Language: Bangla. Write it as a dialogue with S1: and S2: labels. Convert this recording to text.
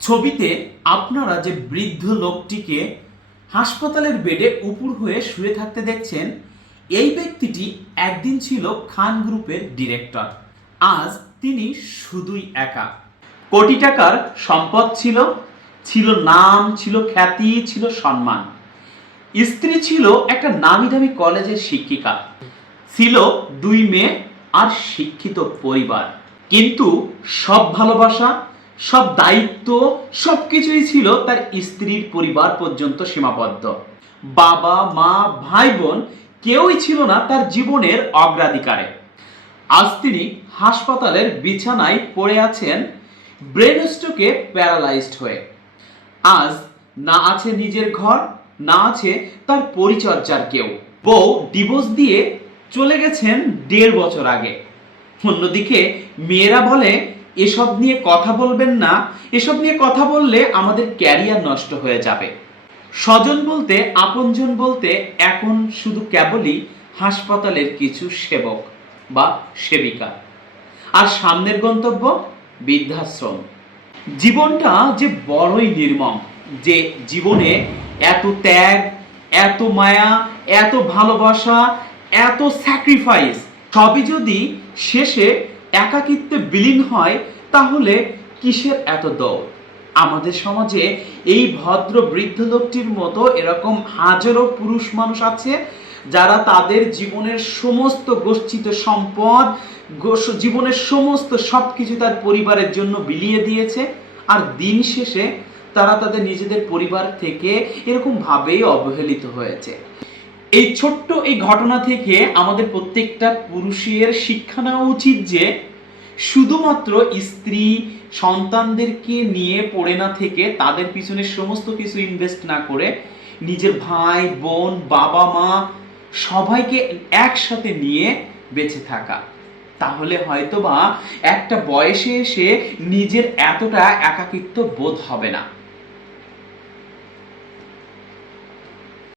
S1: ছবিতে আপনারা যে বৃদ্ধ লোকটিকে হাসপাতালের বেডে উপুর হয়ে শুয়ে থাকতে দেখছেন, এই ব্যক্তিটি একদিন ছিল খান গ্রুপের ডিরেক্টর। আজ তিনি শুধুই একা। কোটি টাকার সম্পদ ছিল ছিল নাম, ছিল খ্যাতি, ছিল সম্মান। স্ত্রী ছিল একটা নামি দামি কলেজের শিক্ষিকা। ছিল দুই মেয়ে আর শিক্ষিত পরিবার। কিন্তু সব ভালোবাসা সব দায়িত্ব সব কিছুই ছিল তার স্ত্রীর পরিবার পর্যন্ত সীমাবদ্ধ। বাবা, মা ভাই বোন কেউই ছিল না তার জীবনের অগ্রাধিকারে। আজ তিনি হাসপাতালের বিছানায় পড়ে আছেন ব্রেন স্ট্রোকে প্যারালাইজড হয়ে। আজ না আছে নিজের ঘর, না আছে তার পরিচর্যার কেউ। বউ ডিভোর্স দিয়ে চলে গেছেন দেড় বছর আগে। অন্যদিকে মেয়েরা বলে এসব নিয়ে কথা বলবেন না। এসব নিয়ে কথা বললে আমাদের ক্যারিয়ার নষ্ট হয়ে যাবে। স্বজন বলতে, আপনজন বলতে এখন শুধু কেবলই হাসপাতালের কিছু সেবক বা সেবিকা। আর সামনের গন্তব্য, বৃদ্ধাশ্রম। জীবনটা যে বড়ই নির্মম, যে জীবনে এত ত্যাগ, এত মায়া, এত ভালোবাসা, এত স্যাক্রিফাইস সবই যদি শেষে একাকিত্বে বিলীন হয়, তাহলে কিসের এত দৌড় আমাদের সমাজে এই ভদ্র বৃদ্ধ লোকটির মতো এরকম হাজারো পুরুষ মানুষ আছে, যারা তাদের জীবনের সমস্ত গোষ্ঠিত সম্পদ জীবনের সমস্ত সব কিছু তার পরিবারের জন্য বিলিয়ে দিয়েছে, আর দিন শেষে তারা তাদের নিজেদের পরিবার থেকে এরকম ভাবেই অবহেলিত হয়েছে। এই ছোট্ট এই ঘটনা থেকে আমাদের প্রত্যেকটা পুরুষের শিক্ষা নেওয়া উচিত যে শুধুমাত্র স্ত্রী সন্তানদেরকে নিয়ে পড়ে না থেকে তাদের পিছনে সমস্ত কিছু ইনভেস্ট না করে নিজের ভাই, বোন, বাবা, মা সবাইকে একসাথে নিয়ে বেঁচে থাকা। তাহলে হয়তোবা একটা বয়সে এসে নিজের এতটা একাকিত্ব বোধ হবে না।